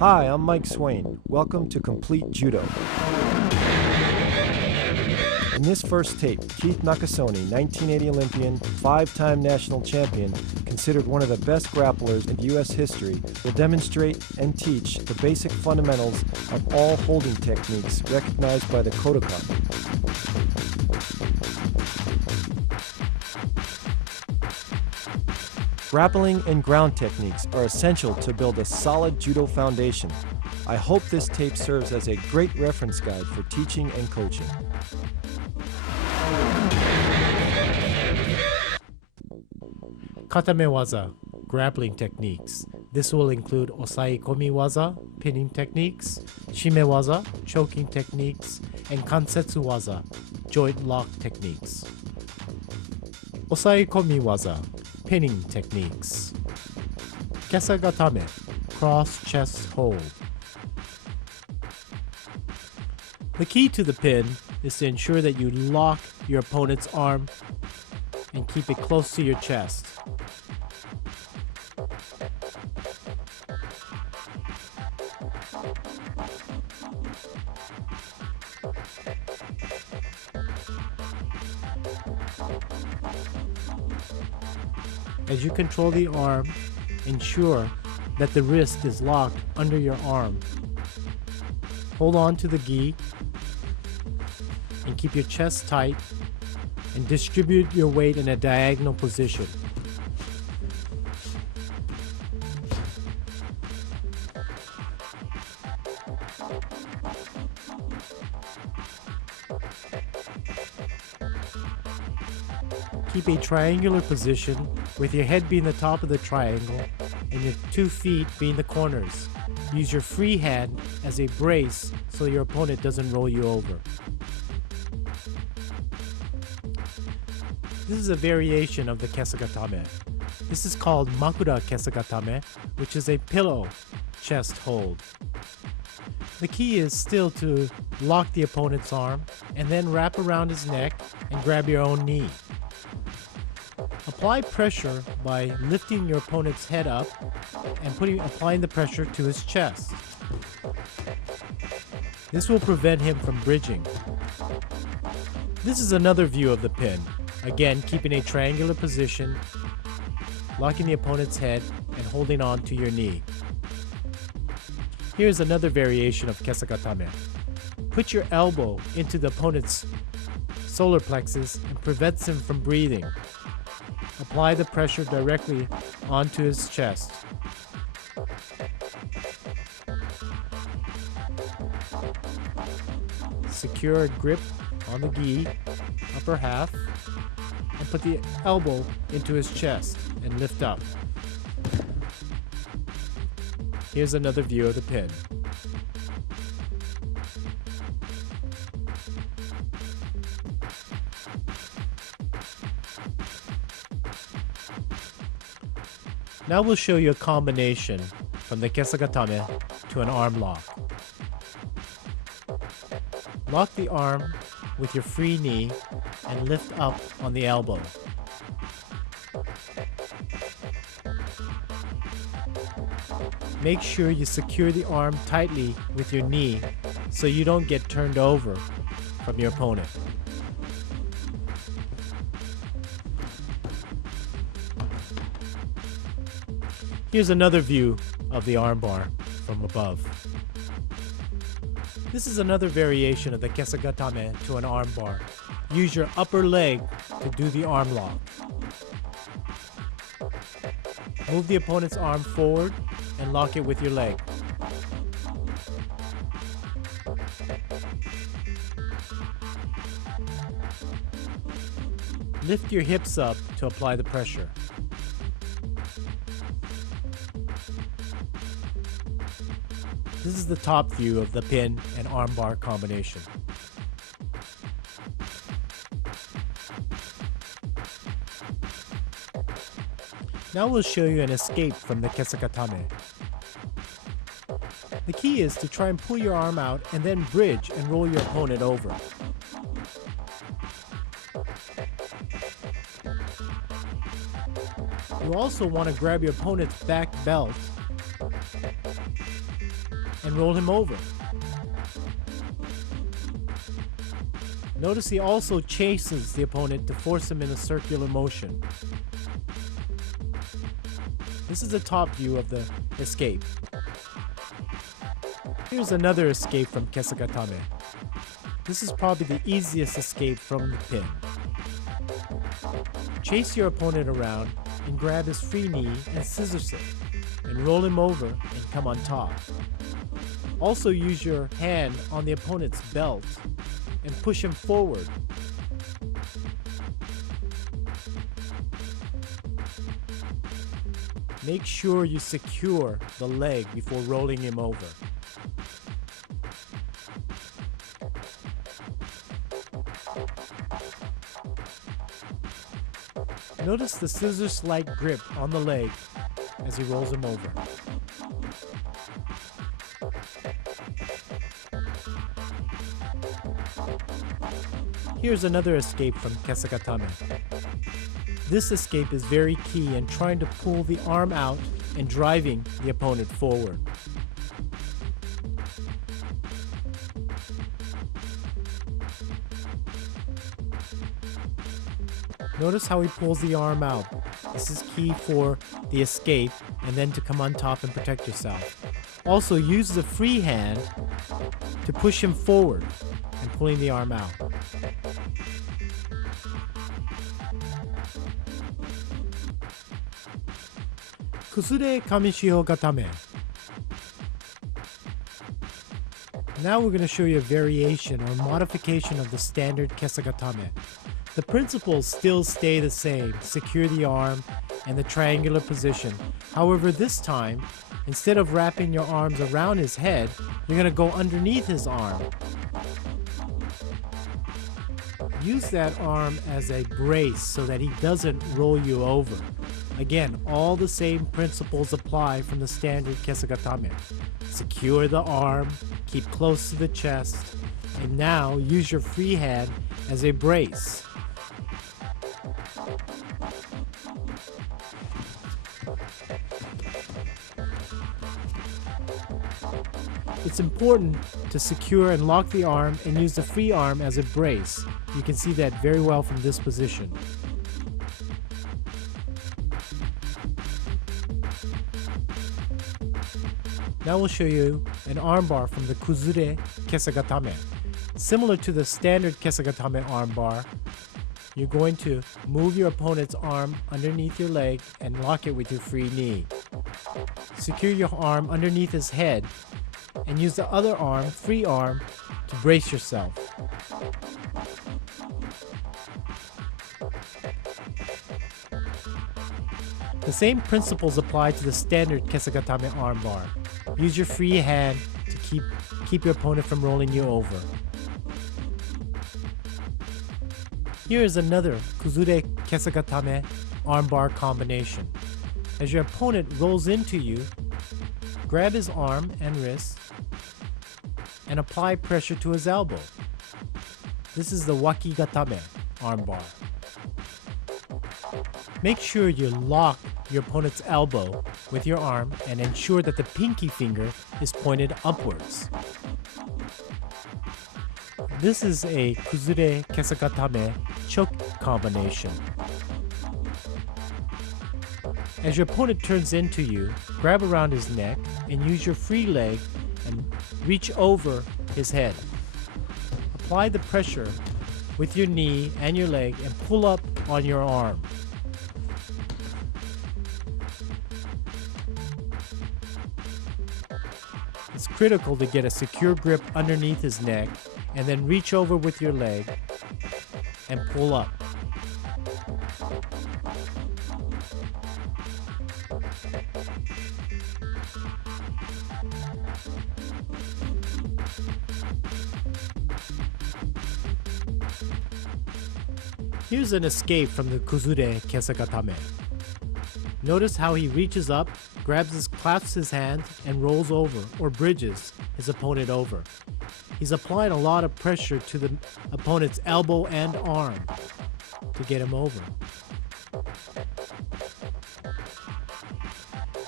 Hi, I'm Mike Swain. Welcome to Complete Judo. In this first tape, Keith Nakasone, 1980 Olympian, 5-time national champion, considered one of the best grapplers in U.S. history, will demonstrate and teach the basic fundamentals of all holding techniques recognized by the Kodokan. Grappling and ground techniques are essential to build a solid judo foundation. I hope this tape serves as a great reference guide for teaching and coaching. Katame waza, grappling techniques. This will include osaikomi waza, pinning techniques, shime waza, choking techniques, and kansetsu waza, joint lock techniques. Osaikomi waza, pinning techniques. Kesagatame, cross chest hold. The key to the pin is to ensure that you lock your opponent's arm and keep it close to your chest. As you control the arm, ensure that the wrist is locked under your arm. Hold on to the gi and keep your chest tight and distribute your weight in a diagonal position. Keep a triangular position with your head being the top of the triangle and your 2 feet being the corners. Use your free hand as a brace so your opponent doesn't roll you over. This is a variation of the kesagatame. This is called makura kesagatame, which is a pillow chest hold. The key is still to lock the opponent's arm and then wrap around his neck and grab your own knee. Apply pressure by lifting your opponent's head up and applying the pressure to his chest. This will prevent him from bridging. This is another view of the pin. Again, keeping a triangular position, locking the opponent's head, and holding on to your knee. Here's another variation of kesagatame. Put your elbow into the opponent's solar plexus and prevents him from breathing. Apply the pressure directly onto his chest. Secure a grip on the gi, upper half, and put the elbow into his chest and lift up. Here's another view of the pin. Now we'll show you a combination from the kesagatame to an arm lock. Lock the arm with your free knee and lift up on the elbow. Make sure you secure the arm tightly with your knee so you don't get turned over from your opponent. Here's another view of the armbar from above. This is another variation of the kesagatame to an armbar. Use your upper leg to do the arm lock. Move the opponent's arm forward and lock it with your leg. Lift your hips up to apply the pressure. This is the top view of the pin and armbar combination. Now we'll show you an escape from the kesagatame. The key is to try and pull your arm out and then bridge and roll your opponent over. You also want to grab your opponent's back belt and roll him over. Notice he also chases the opponent to force him in a circular motion. This is the top view of the escape. Here's another escape from Kesagatame. This is probably the easiest escape from the pin. Chase your opponent around and grab his free knee and scissors him, and roll him over and come on top. Also use your hand on the opponent's belt and push him forward. Make sure you secure the leg before rolling him over. Notice the scissors-like grip on the leg as he rolls him over. Here's another escape from Kesagatame. This escape is very key in trying to pull the arm out and driving the opponent forward. Notice how he pulls the arm out. This is key for the escape and then to come on top and protect yourself. Also use the free hand to push him forward and pulling the arm out. Kusure Kamishio Gatame. Now we're going to show you a variation or modification of the standard Kesagatame. The principles still stay the same, secure the arm and the triangular position. However, this time, instead of wrapping your arms around his head, you're going to go underneath his arm. Use that arm as a brace so that he doesn't roll you over. Again, all the same principles apply from the standard Kesagatame. Secure the arm, keep close to the chest, and now use your free hand as a brace. It's important to secure and lock the arm and use the free arm as a brace. You can see that very well from this position. Now we'll show you an armbar from the Kuzure Kesagatame. Similar to the standard Kesagatame armbar, you're going to move your opponent's arm underneath your leg and lock it with your free knee. Secure your arm underneath his head and use the other arm, free arm, to brace yourself. The same principles apply to the standard Kesagatame armbar. Use your free hand to keep your opponent from rolling you over. Here is another Kuzure Kesagatame armbar combination. As your opponent rolls into you, grab his arm and wrist and apply pressure to his elbow. This is the Wakigatame armbar. Make sure you lock your opponent's elbow with your arm and ensure that the pinky finger is pointed upwards. This is a Kuzure Kesagatame choke combination. As your opponent turns into you, grab around his neck and use your free leg and reach over his head. Apply the pressure with your knee and your leg and pull up on your arm. It's critical to get a secure grip underneath his neck and then reach over with your leg and pull up. Here's an escape from the Kuzure Kesagatame. Notice how he reaches up, clasps his hand, and rolls over or bridges his opponent over. He's applying a lot of pressure to the opponent's elbow and arm to get him over.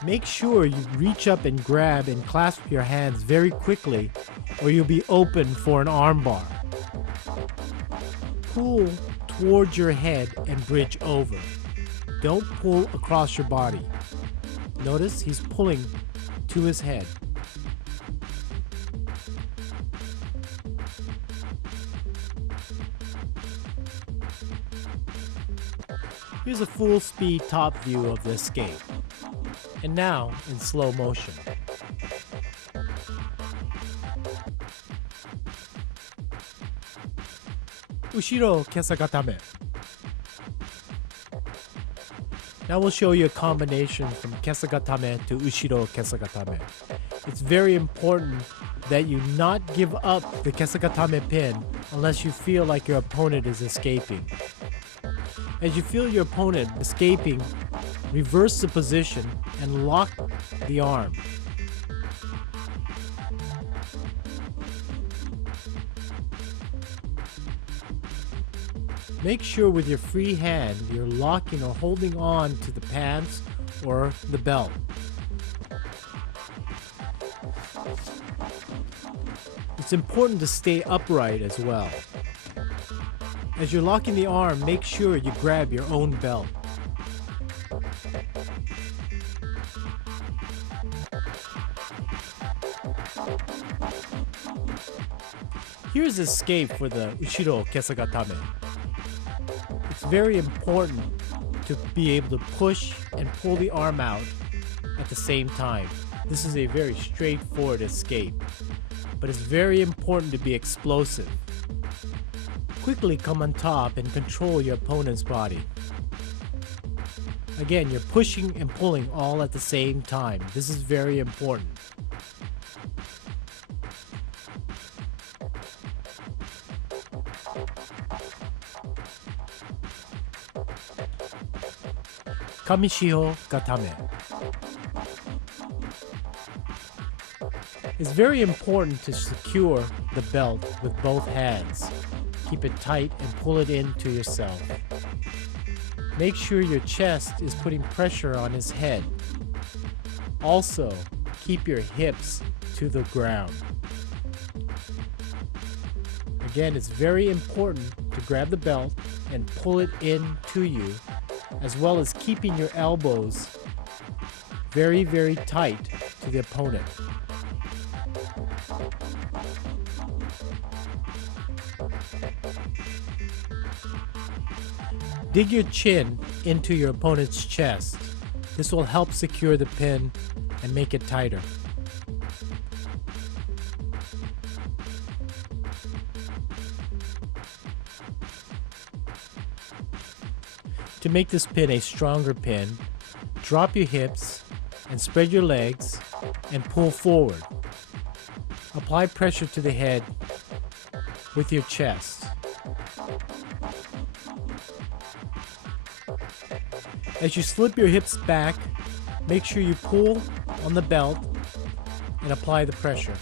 Make sure you reach up and grab and clasp your hands very quickly, or you'll be open for an armbar. Pull towards your head and bridge over. Don't pull across your body. Notice he's pulling to his head. Here's a full speed top view of the escape. And now in slow motion. Ushiro kesagatame. Now we'll show you a combination from kesagatame to ushiro kesagatame. It's very important that you not give up the kesagatame pin unless you feel like your opponent is escaping. As you feel your opponent escaping, reverse the position and lock the arm. Make sure with your free hand you're locking or holding on to the pants or the belt. It's important to stay upright as well. As you're locking the arm, make sure you grab your own belt. Here's escape for the ushiro kesagatame. It's very important to be able to push and pull the arm out at the same time. This is a very straightforward escape, but it's very important to be explosive. Quickly come on top and control your opponent's body. Again, you're pushing and pulling all at the same time. This is very important. Kamishiho Gatame. It's very important to secure the belt with both hands. Keep it tight and pull it into yourself. Make sure your chest is putting pressure on his head. Also, keep your hips to the ground. Again, it's very important to grab the belt and pull it into you, as well as keeping your elbows very, very tight to the opponent. Dig your chin into your opponent's chest. This will help secure the pin and make it tighter. To make this pin a stronger pin, drop your hips and spread your legs and pull forward. Apply pressure to the head with your chest. As you slip your hips back, make sure you pull on the belt and apply the pressure.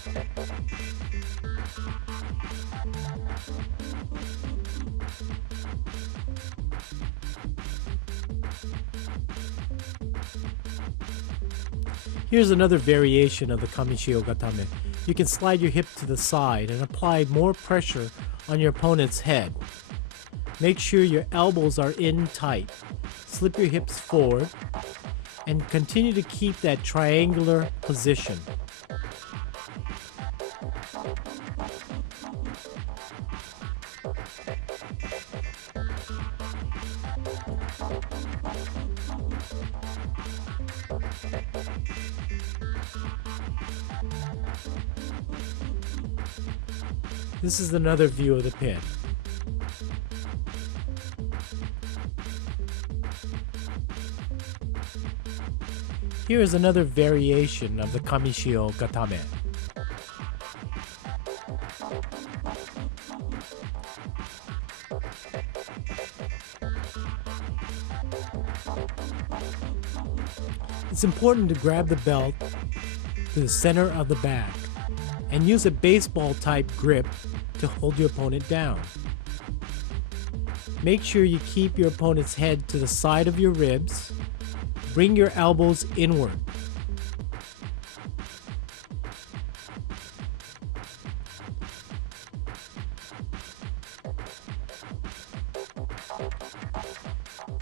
Here's another variation of the Kamishiho Gatame. You can slide your hip to the side and apply more pressure on your opponent's head. Make sure your elbows are in tight. Slip your hips forward and continue to keep that triangular position. This is another view of the pin. Here is another variation of the Kamishiho Gatame. It's important to grab the belt to the center of the back and use a baseball type grip to hold your opponent down. Make sure you keep your opponent's head to the side of your ribs. Bring your elbows inward.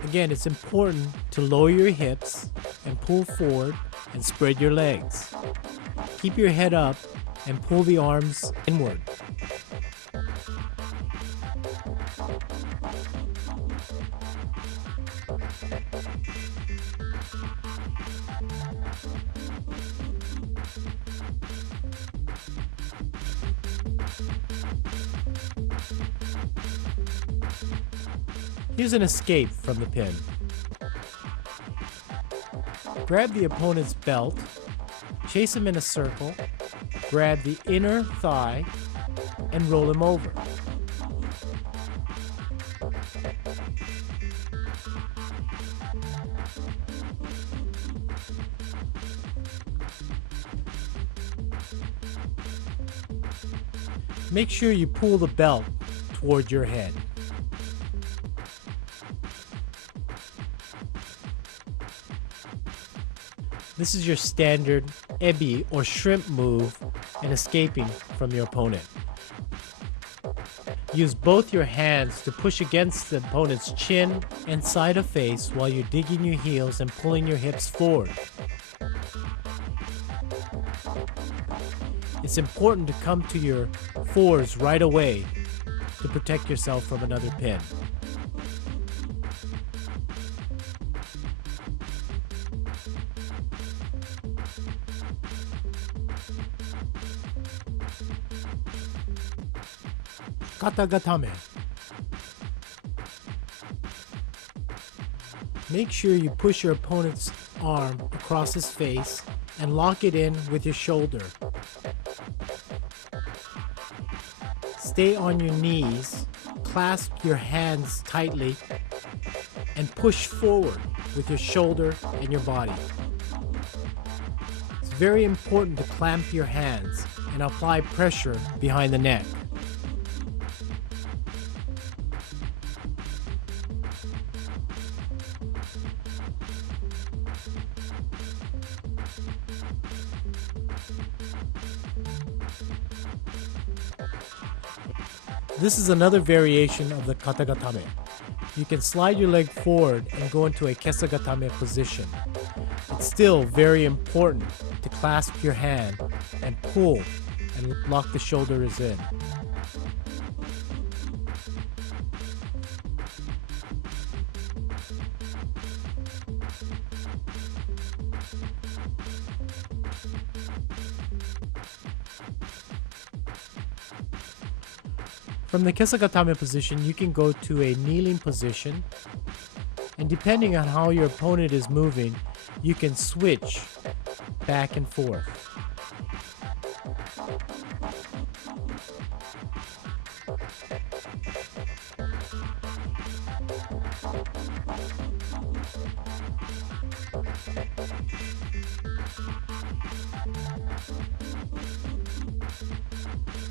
Again, it's important to lower your hips and pull forward and spread your legs. Keep your head up and pull the arms inward. Here's an escape from the pin. Grab the opponent's belt, chase him in a circle, grab the inner thigh, and roll him over. Make sure you pull the belt toward your head. This is your standard ebi or shrimp move and escaping from your opponent. Use both your hands to push against the opponent's chin and side of face while you're digging your heels and pulling your hips forward. It's important to come to your fours right away to protect yourself from another pin. Katagatame. Make sure you push your opponent's arm across his face and lock it in with your shoulder. Stay on your knees, clasp your hands tightly, and push forward with your shoulder and your body. It's very important to clamp your hands and apply pressure behind the neck. This is another variation of the katagatame. You can slide your leg forward and go into a kesagatame position. It's still very important to clasp your hand and pull and lock the shoulders in. From the kesagatame position, you can go to a kneeling position, and depending on how your opponent is moving, you can switch back and forth.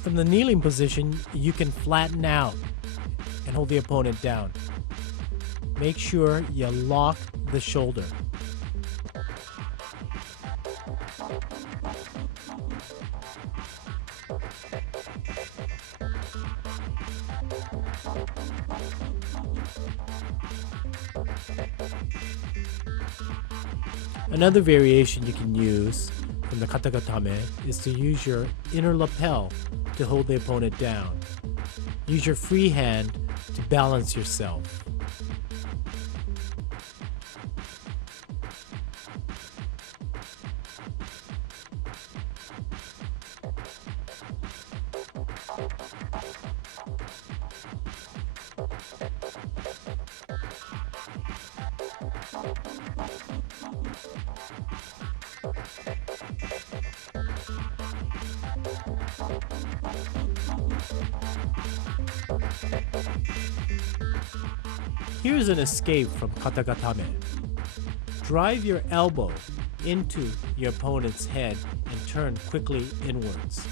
From the kneeling position, you can flatten out and hold the opponent down. Make sure you lock the shoulder. Another variation you can use from the katagatame is to use your inner lapel to hold the opponent down. Use your free hand to balance yourself. Here's an escape from katagatame. Drive your elbow into your opponent's head and turn quickly inwards.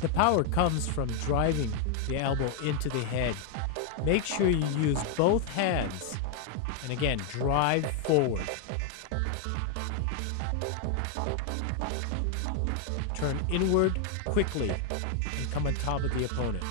The power comes from driving the elbow into the head. Make sure you use both hands and again, drive forward. Turn inward quickly and come on top of the opponent.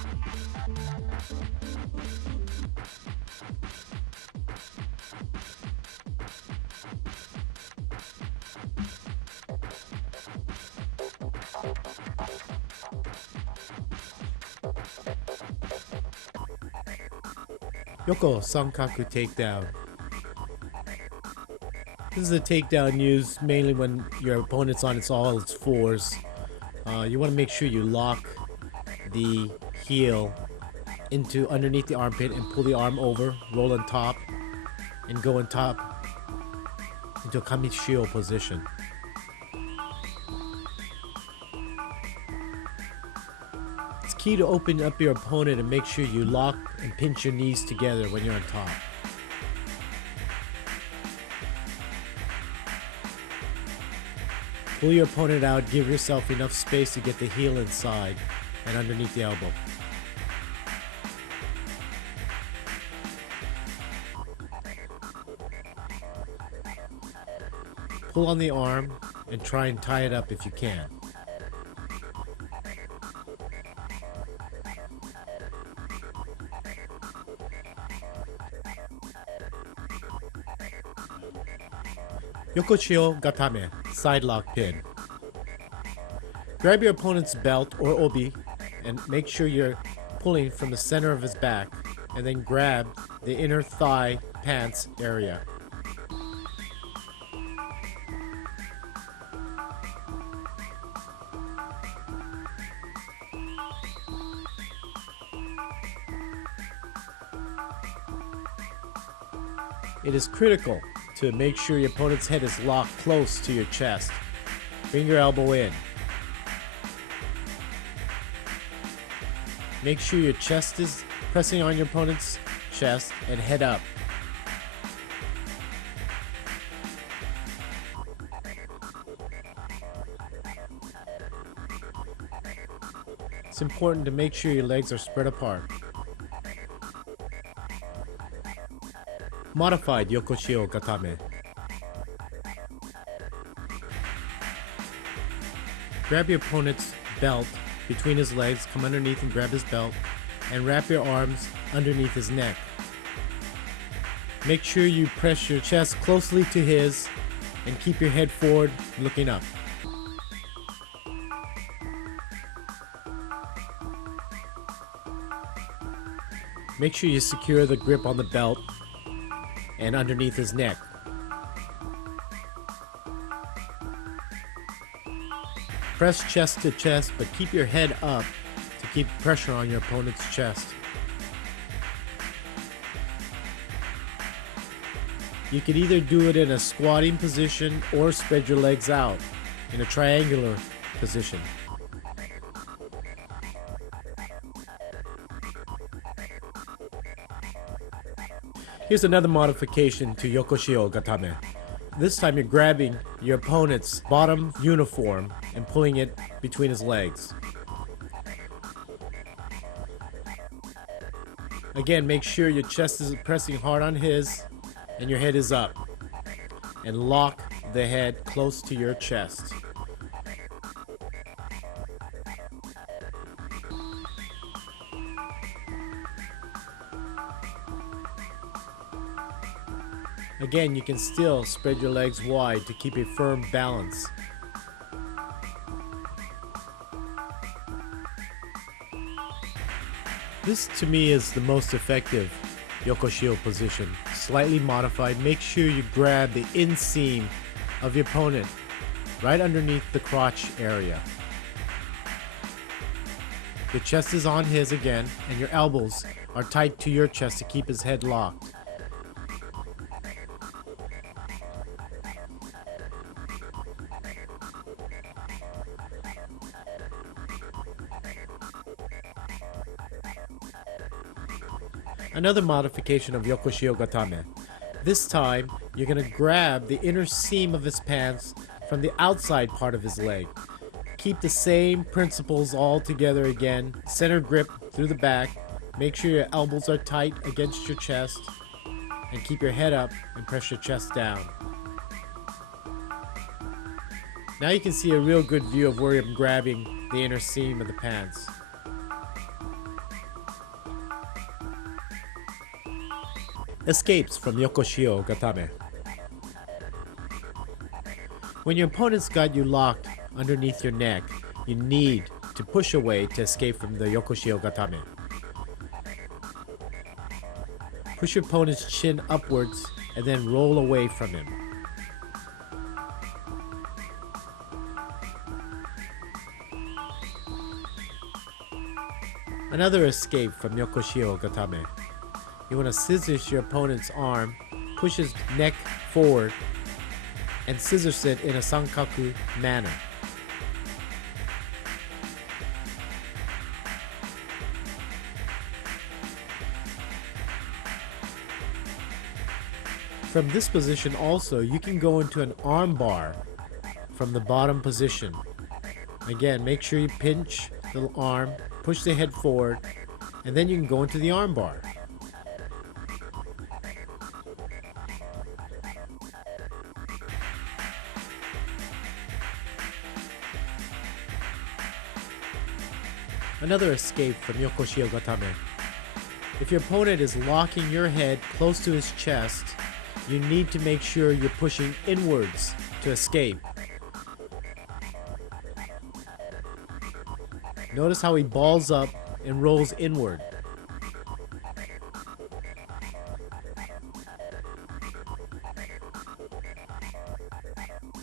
Yoko Sankaku takedown. This is a takedown used mainly when your opponent's on all its fours. You want to make sure you lock the heel into underneath the armpit and pull the arm over, roll on top, and go on top into a kamishio position. It's key to open up your opponent and make sure you lock and pinch your knees together when you're on top. Pull your opponent out, give yourself enough space to get the heel inside and underneath the elbow. Pull on the arm and try and tie it up if you can. Yokochio Gatame, side lock pin. Grab your opponent's belt or obi and make sure you're pulling from the center of his back, and then grab the inner thigh pants area. It is critical to make sure your opponent's head is locked close to your chest. Bring your elbow in. Make sure your chest is pressing on your opponent's chest and head up. It's important to make sure your legs are spread apart. Modified Yokoshio Gatame. Grab your opponent's belt between his legs, come underneath and grab his belt, and wrap your arms underneath his neck. Make sure you press your chest closely to his and keep your head forward, looking up. Make sure you secure the grip on the belt and underneath his neck. Press chest to chest, but keep your head up to keep pressure on your opponent's chest. You can either do it in a squatting position or spread your legs out in a triangular position. Here's another modification to Yokoshio Gatame. This time you're grabbing your opponent's bottom uniform and pulling it between his legs. Again, make sure your chest is pressing hard on his and your head is up. And lock the head close to your chest. Again, you can still spread your legs wide to keep a firm balance. This to me is the most effective Yokoshio position. Slightly modified. Make sure you grab the inseam of your opponent right underneath the crotch area. Your chest is on his again, and your elbows are tight to your chest to keep his head locked. Another modification of Yokoshio Gatame. This time, you're going to grab the inner seam of his pants from the outside part of his leg. Keep the same principles all together again. Center grip through the back. Make sure your elbows are tight against your chest. And keep your head up and press your chest down. Now you can see a real good view of where I'm grabbing the inner seam of the pants. Escapes from Yokoshio Gatame. When your opponent's got you locked underneath your neck, you need to push away to escape from the Yokoshio Gatame. Push your opponent's chin upwards and then roll away from him. Another escape from Yokoshio Gatame. You want to scissors your opponent's arm, push his neck forward, and scissors it in a sankaku manner. From this position also, you can go into an arm bar from the bottom position. Again, make sure you pinch the arm, push the head forward, and then you can go into the arm bar. Another escape from Yokoshio Gatame. If your opponent is locking your head close to his chest, you need to make sure you're pushing inwards to escape. Notice how he balls up and rolls inward.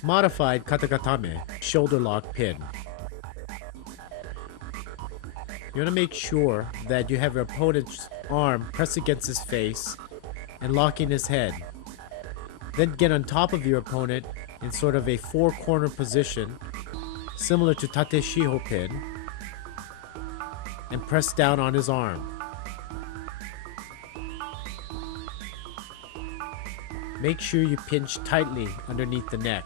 Modified katagatame, shoulder lock pin. You want to make sure that you have your opponent's arm pressed against his face and locking his head. Then get on top of your opponent in sort of a four-corner position, similar to tate shiho pin, and press down on his arm. Make sure you pinch tightly underneath the neck.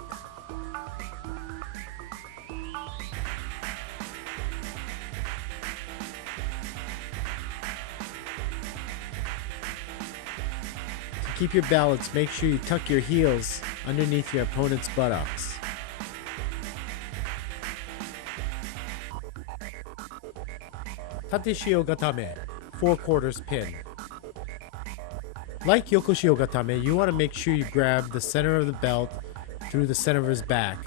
To keep your balance, make sure you tuck your heels underneath your opponent's buttocks. Tate shio gatame, 4/4 pin. Like Yokoshio Gatame, you want to make sure you grab the center of the belt through the center of his back.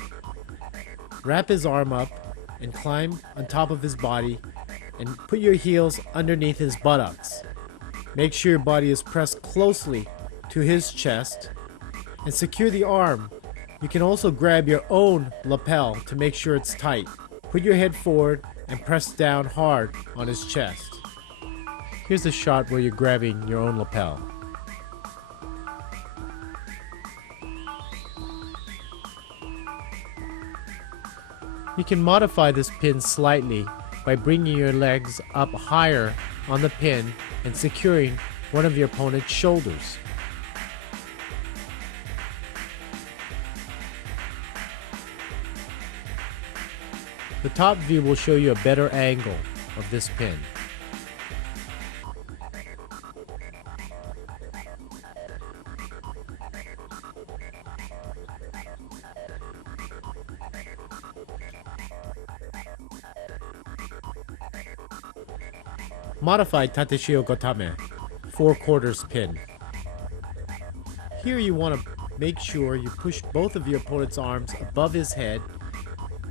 Wrap his arm up and climb on top of his body and put your heels underneath his buttocks. Make sure your body is pressed closely to his chest and secure the arm. You can also grab your own lapel to make sure it's tight. Put your head forward and press down hard on his chest. Here's a shot where you're grabbing your own lapel. You can modify this pin slightly by bringing your legs up higher on the pin and securing one of your opponent's shoulders. The top view will show you a better angle of this pin. Modified tate shio gatame, 4/4 pin. Here you want to make sure you push both of your opponent's arms above his head,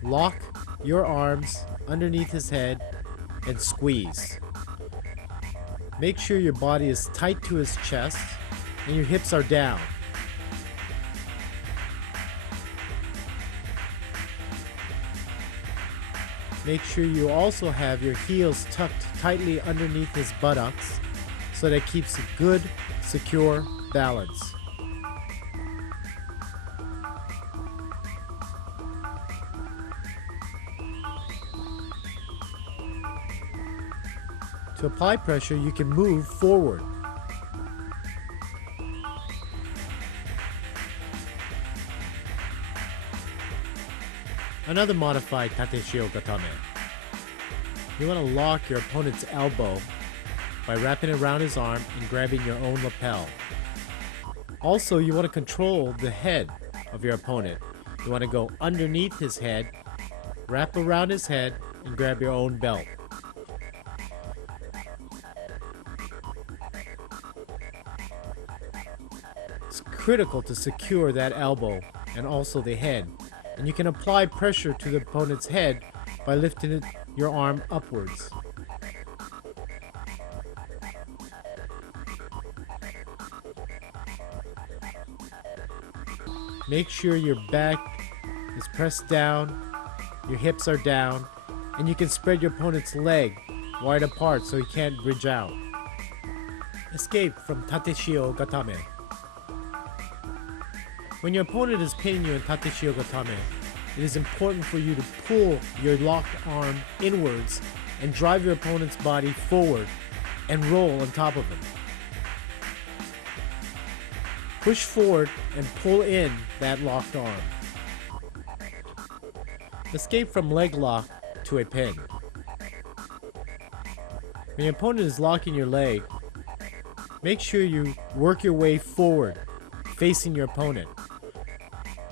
lock your arms underneath his head, and squeeze. Make sure your body is tight to his chest and your hips are down. Make sure you also have your heels tucked tightly underneath his buttocks so that it keeps a good, secure balance. To apply pressure, you can move forward. Another modified tate shio gatame. You want to lock your opponent's elbow by wrapping it around his arm and grabbing your own lapel. Also, you want to control the head of your opponent. You want to go underneath his head, wrap around his head, and grab your own belt. critical to secure that elbow and also the head. And you can apply pressure to the opponent's head by lifting your arm upwards. Make sure your back is pressed down, your hips are down, and you can spread your opponent's leg wide apart so he can't bridge out. Escape from Tateshio Gatame. When your opponent is pinning you in Tateshio Gatame, it is important for you to pull your locked arm inwards and drive your opponent's body forward and roll on top of him. Push forward and pull in that locked arm. Escape from leg lock to a pin. When your opponent is locking your leg, make sure you work your way forward, facing your opponent.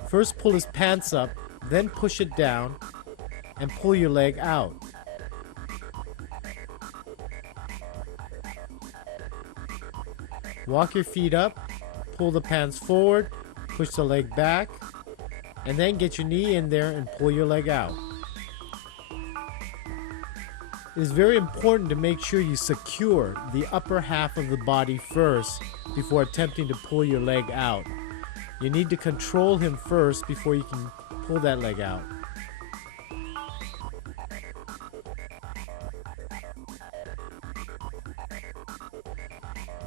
First pull his pants up, then push it down, and pull your leg out. Walk your feet up, pull the pants forward, push the leg back, and then get your knee in there and pull your leg out. It is very important to make sure you secure the upper half of the body first before attempting to pull your leg out. You need to control him first before you can pull that leg out.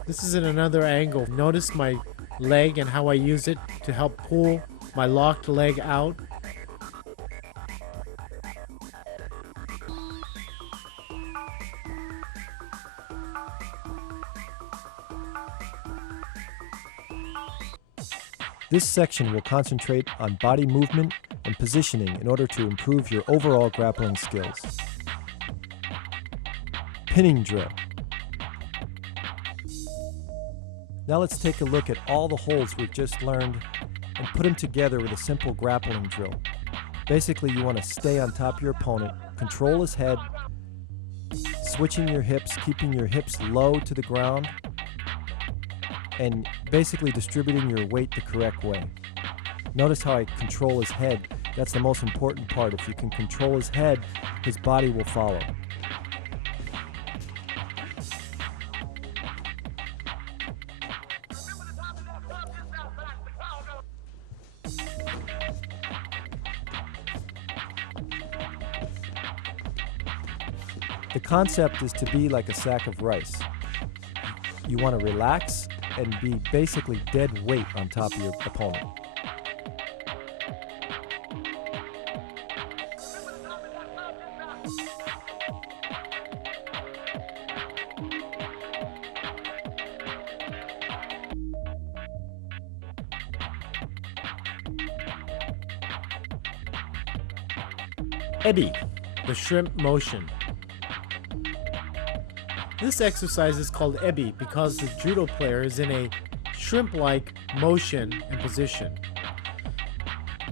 This is in another angle. Notice my leg and how I use it to help pull my locked leg out. This section will concentrate on body movement and positioning in order to improve your overall grappling skills. Pinning drill. Now let's take a look at all the holds we've just learned and put them together with a simple grappling drill. Basically, you want to stay on top of your opponent, control his head, switching your hips, keeping your hips low to the ground, and basically distributing your weight the correct way. Notice how I control his head. That's the most important part. If you can control his head, his body will follow. The concept is to be like a sack of rice. You want to relax and be basically dead weight on top of your opponent. Ebi, the shrimp motion. This exercise is called ebi because the judo player is in a shrimp-like motion and position.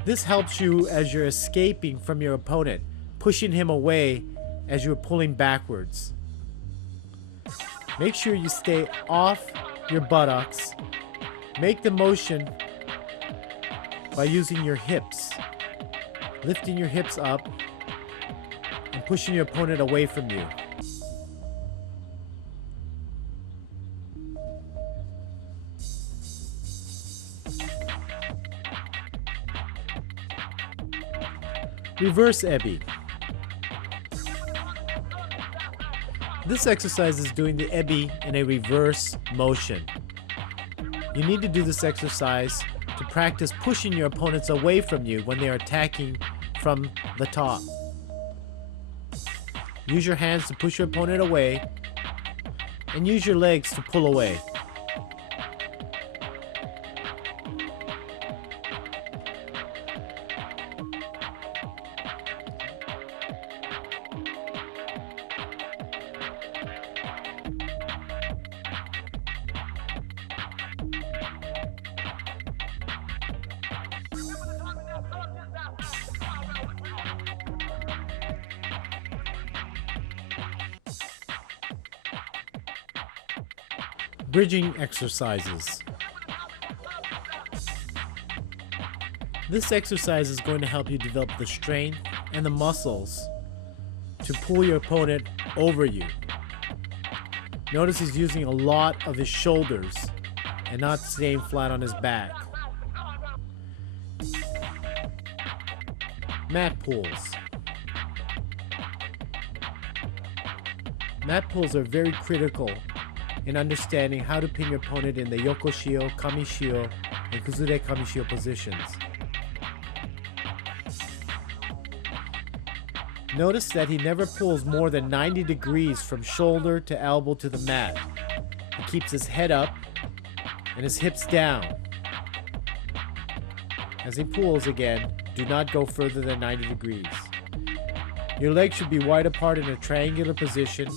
This helps you as you're escaping from your opponent, pushing him away as you're pulling backwards. Make sure you stay off your buttocks. Make the motion by using your hips, lifting your hips up and pushing your opponent away from you. Reverse ebi. This exercise is doing the ebi in a reverse motion. You need to do this exercise to practice pushing your opponents away from you when they are attacking from the top. Use your hands to push your opponent away and use your legs to pull away. Bridging exercises. This exercise is going to help you develop the strength and the muscles to pull your opponent over you. Notice he's using a lot of his shoulders and not staying flat on his back. Mat pulls. Mat pulls are very critical in understanding how to pin your opponent in the Yokoshio, Kamishio, and Kuzure Kamishio positions. Notice that he never pulls more than 90 degrees from shoulder to elbow to the mat. He keeps his head up and his hips down. As he pulls again, do not go further than 90 degrees. Your legs should be wide apart in a triangular position,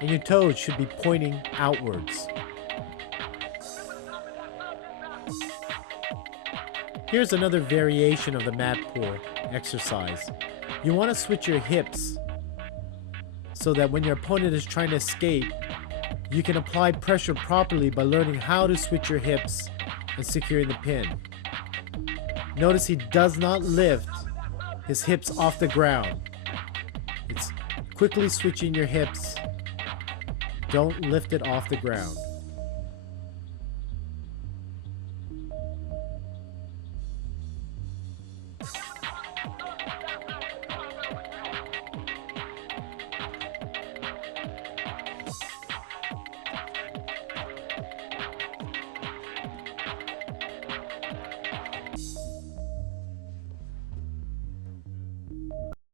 and your toes should be pointing outwards. Here's another variation of the mat pull exercise. You want to switch your hips so that when your opponent is trying to escape, you can apply pressure properly by learning how to switch your hips and securing the pin. Notice he does not lift his hips off the ground. It's quickly switching your hips. Don't lift it off the ground.